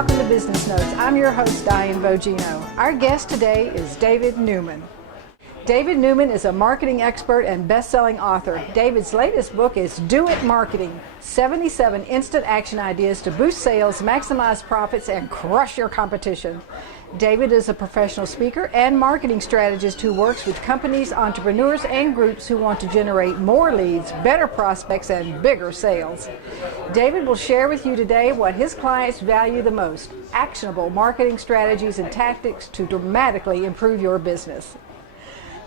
welcome to Business Notes. I'm your host, Diane Bogino. Our guest today is David Newman. David Newman is a marketing expert and best-selling author. David's latest book is Do It Marketing, 77 Instant Action Ideas to Boost Sales, Maximize Profits, and Crush Your Competition. David is a professional speaker and marketing strategist who works with companies, entrepreneurs, and groups who want to generate more leads, better prospects, and bigger sales. David will share with you today what his clients value the most, actionable marketing strategies and tactics to dramatically improve your business.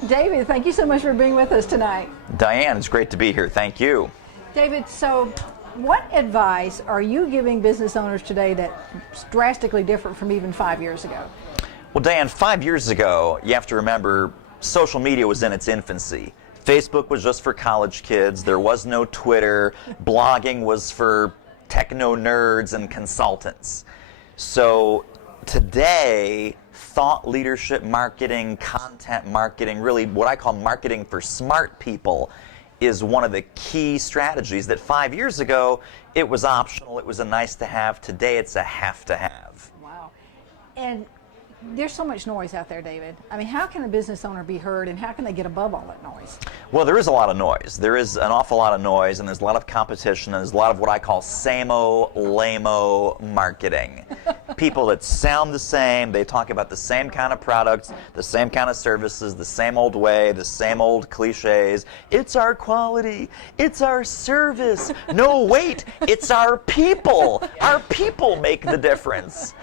David, thank you so much for being with us tonight. Diane, it's great to be here. Thank you. David, so what advice are you giving business owners today that's drastically different from even 5 years ago? Well, Diane, 5 years ago, you have to remember, social media was in its infancy. Facebook was just for college kids. There was no Twitter. Blogging was for techno nerds and consultants. So today, thought leadership marketing, content marketing, really what I call marketing for smart people, is one of the key strategies that 5 years ago, it was optional, it was a nice to have. Today, it's a have to have. Wow. And there's so much noise out there, David. I mean, how can a business owner be heard, and how can they get above all that noise? Well, there is a lot of noise. There is an awful lot of noise, and there's a lot of competition, and there's a lot of what I call same-o, lame-o marketing. People that sound the same, they talk about the same kind of products, the same kind of services, the same old way, the same old cliches. It's our quality. It's our service. No, wait, it's our people. Our people make the difference.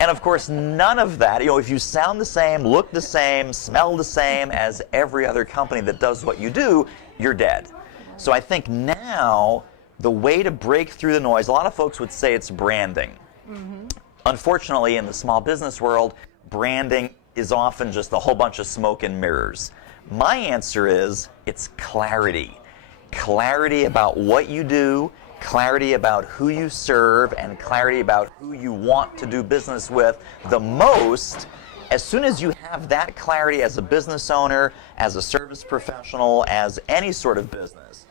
And of course, none of that, if you sound the same, look the same, smell the same as every other company that does what you do, you're dead. So I think now the way to break through the noise, a lot of folks would say it's branding. Mm-hmm. Unfortunately, in the small business world, branding is often just a whole bunch of smoke and mirrors. My answer is it's clarity. Clarity about what you do, clarity about who you serve, and clarity about who you want to do business with the most. As soon as you have that clarity as a business owner, as a service professional, as any sort of business,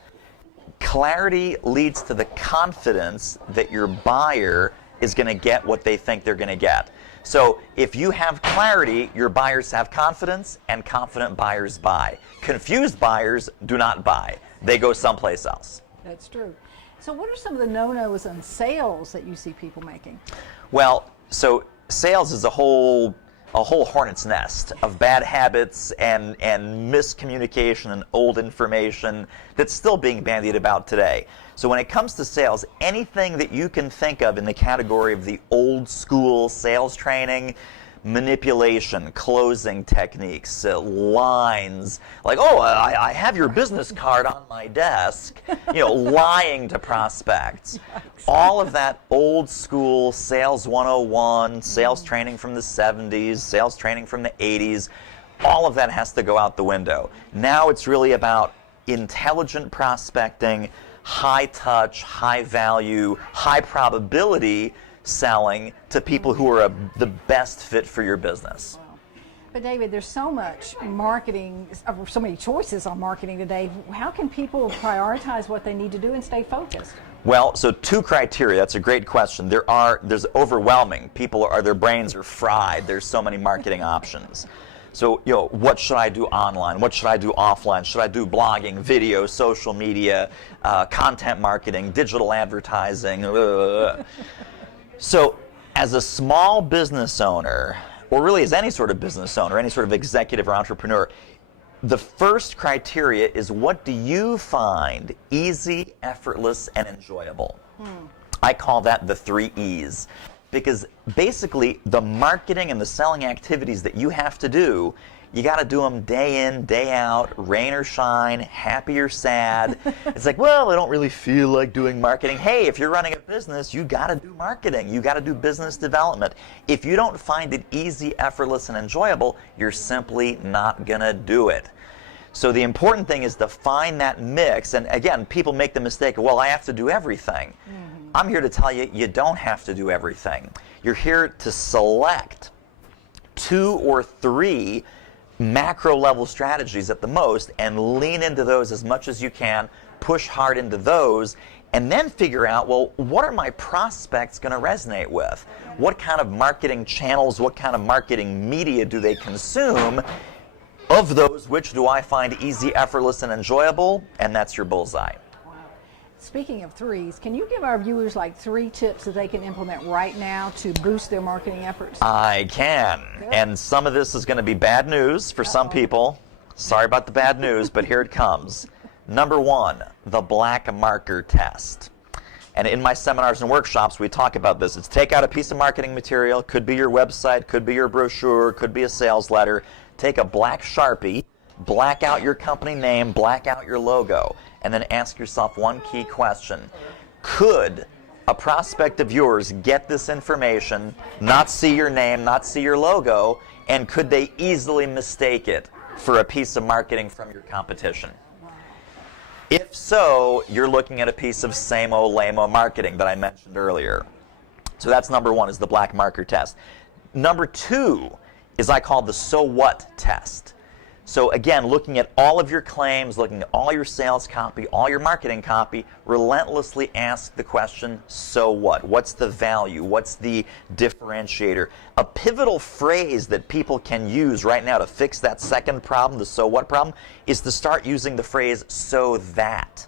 clarity leads to the confidence that your buyer is going to get what they think they're going to get. So if you have clarity, your buyers have confidence, and confident buyers buy. Confused buyers do not buy. They go someplace else. That's true. So what are some of the no-nos on sales that you see people making? Well, so sales is a whole hornet's nest of bad habits and miscommunication and old information that's still being bandied about today. So when it comes to sales, anything that you can think of in the category of the old school sales training, manipulation, closing techniques, lines, like, oh, I have your business card on my desk, lying to prospects. Yeah, exactly. All of that old school sales 101, sales training from the 70s, sales training from the 80s, all of that has to go out the window. Now it's really about intelligent prospecting, high touch, high value, high probability selling to people who are the best fit for your business. Wow. But David, there's so much marketing, so many choices on marketing today. How can people prioritize what they need to do and stay focused? Well, so 2 criteria. That's a great question. There's overwhelming. Their brains are fried. There's so many marketing options. So, what should I do online? What should I do offline? Should I do blogging, video, social media, content marketing, digital advertising? So as a small business owner, or really as any sort of business owner, any sort of executive or entrepreneur, the first criteria is, what do you find easy, effortless, and enjoyable? I call that the 3 E's. Because basically the marketing and the selling activities that you have to do, you got to do them day in, day out, rain or shine, happy or sad. It's like, well, I don't really feel like doing marketing. Hey, if you're running a business, you got to do marketing. You got to do business development. If you don't find it easy, effortless, and enjoyable, you're simply not going to do it. So the important thing is to find that mix. And again, people make the mistake of, well, I have to do everything. Mm-hmm. I'm here to tell you, you don't have to do everything. You're here to select 2 or 3 macro level strategies at the most and lean into those as much as you can, push hard into those, and then figure out, well, what are my prospects going to resonate with? What kind of marketing channels, what kind of marketing media do they consume? Of those, which do I find easy, effortless, and enjoyable? And that's your bullseye. Speaking of threes, can you give our viewers like 3 tips that they can implement right now to boost their marketing efforts? I can. Good. And some of this is going to be bad news for some people. Sorry about the bad news, but here it comes. Number 1, the black marker test. And in my seminars and workshops, we talk about this. It's take out a piece of marketing material, could be your website, could be your brochure, could be a sales letter. Take a black Sharpie, black out your company name, black out your logo, and then ask yourself one key question. Could a prospect of yours get this information, not see your name, not see your logo, and could they easily mistake it for a piece of marketing from your competition? If so, you're looking at a piece of same-o, lame-o marketing that I mentioned earlier. So that's number 1, is the black marker test. Number 2 is I call the so what test. So again, looking at all of your claims, looking at all your sales copy, all your marketing copy, relentlessly ask the question, so what? What's the value? What's the differentiator? A pivotal phrase that people can use right now to fix that second problem, the so what problem, is to start using the phrase so that.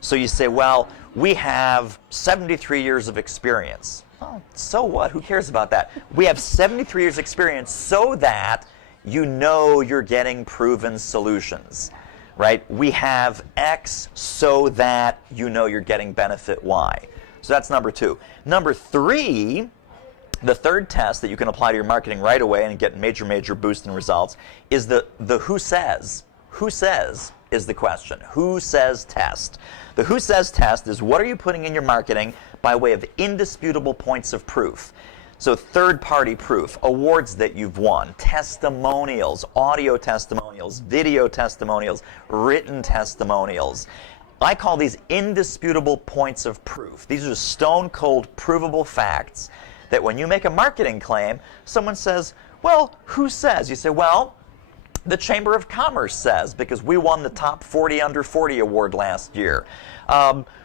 So you say, well, we have 73 years of experience. Oh, so what? Who cares about that? We have 73 years experience so that you know you're getting proven solutions, right? We have X so that you know you're getting benefit Y. So that's number 2. Number 3, the third test that you can apply to your marketing right away and get major boost in results is the who says. Who says is the question. Who says test. The who says test is what are you putting in your marketing by way of indisputable points of proof. So third-party proof, awards that you've won, testimonials, audio testimonials, video testimonials, written testimonials. I call these indisputable points of proof. These are stone-cold provable facts that when you make a marketing claim, someone says, well, who says? You say, well, the Chamber of Commerce says, because we won the top 40 under 40 award last year.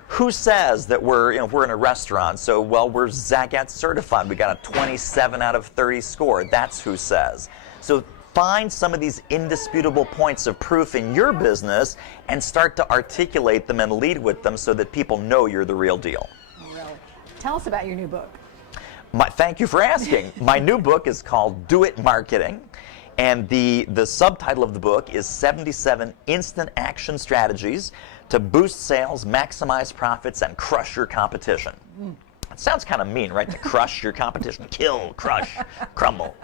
Who says that we're in a restaurant? So, well, we're Zagat certified. We got a 27 out of 30 score. That's who says. So find some of these indisputable points of proof in your business and start to articulate them and lead with them so that people know you're the real deal. Really? Tell us about your new book. Thank you for asking. My new book is called Do It Marketing. And the subtitle of the book is 77 Instant Action Strategies to Boost Sales, Maximize Profits, and Crush Your Competition. It sounds kind of mean, right? To crush your competition. Kill, crush, crumble.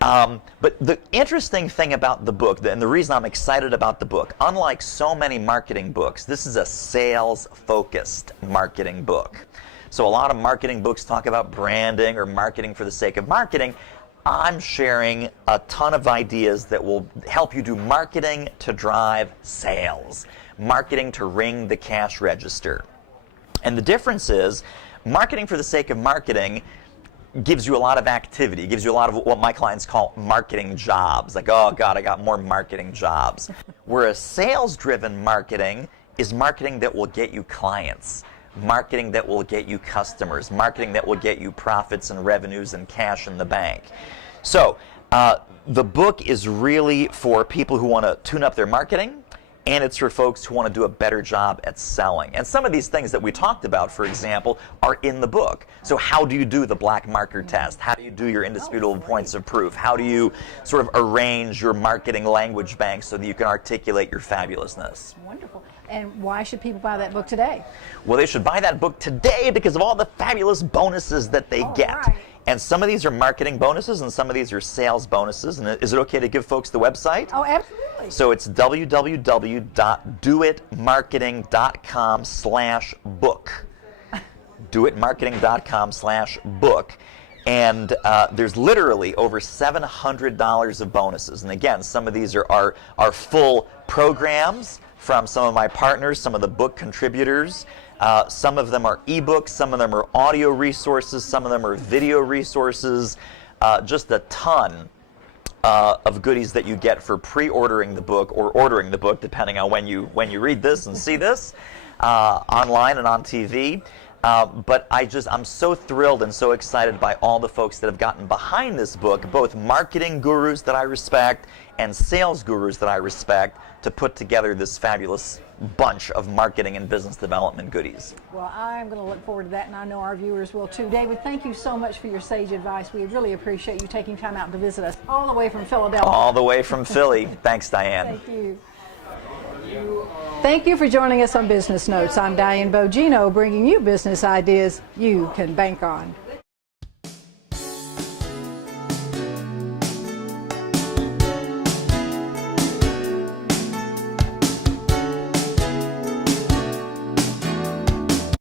But the interesting thing about the book, and the reason I'm excited about the book, unlike so many marketing books, this is a sales-focused marketing book. So a lot of marketing books talk about branding or marketing for the sake of marketing. I'm sharing a ton of ideas that will help you do marketing to drive sales, marketing to ring the cash register. And the difference is, marketing for the sake of marketing gives you a lot of activity, gives you a lot of what my clients call marketing jobs. Like, oh God, I got more marketing jobs. Whereas sales-driven marketing is marketing that will get you clients, marketing that will get you customers, marketing that will get you profits and revenues and cash in the bank. So the book is really for people who want to tune up their marketing, and it's for folks who want to do a better job at selling. And some of these things that we talked about, for example, are in the book. So how do you do the black marker test? How do you do your indisputable points of proof? How do you sort of arrange your marketing language bank so that you can articulate your fabulousness? Wonderful. And why should people buy that book today? Well, they should buy that book today because of all the fabulous bonuses that they get. Right. And some of these are marketing bonuses and some of these are sales bonuses. And is it okay to give folks the website? Oh, absolutely. So it's www.doitmarketing.com/book. doitmarketing.com/book. And there's literally over $700 of bonuses. And again, some of these are full programs from some of my partners, some of the book contributors. Some of them are ebooks, some of them are audio resources, some of them are video resources. Just a ton of goodies that you get for pre-ordering the book or ordering the book, depending on when you read this and see this. online and on TV. But I'm so thrilled and so excited by all the folks that have gotten behind this book, both marketing gurus that I respect and sales gurus that I respect, to put together this fabulous bunch of marketing and business development goodies. Well, I'm going to look forward to that, and I know our viewers will too. David, thank you so much for your sage advice. We really appreciate you taking time out to visit us all the way from Philadelphia. All the way from Philly. Thanks, Diane. Thank you. Thank you for joining us on Business Notes. I'm Diane Bogino, bringing you business ideas you can bank on.